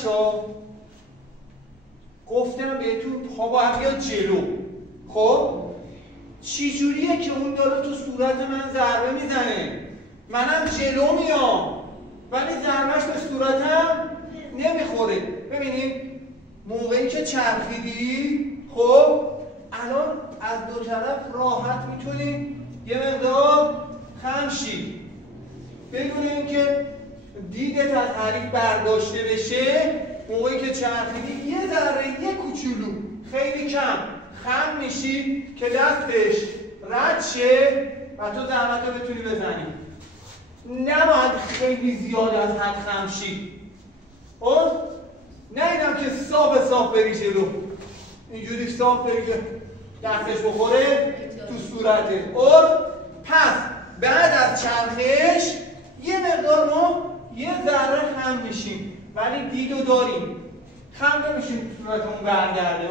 بچه‌ها گفتم بهتون پا باید بیاد جلو. خب چی جوریه که اون داره تو صورت من ضربه میزنه، منم جلو میام ولی ضربهش به صورتم نمیخوره. ببینید موقعی که چرخیدی خب الان از دو طرف راحت میتونی یه مقدار خم شی بدون اینکه دیدت از حریف برداشته بشه. موقعی که چرخیدی یه ذره یه کوچولو خیلی کم خم میشی که دستش رد شه و تو زحمت رو بتونی بزنی. نباید خیلی زیاد از حد خم شی. خب نه اینم که صاف بری جلو، اینجوری صاف بری که دستش بخوره تو صورته. پس بعد از چرخش یه مقدار ما یه ذره خم میشیم ولی دیدو داریم، خم نمیشیم صورتمون برگرده.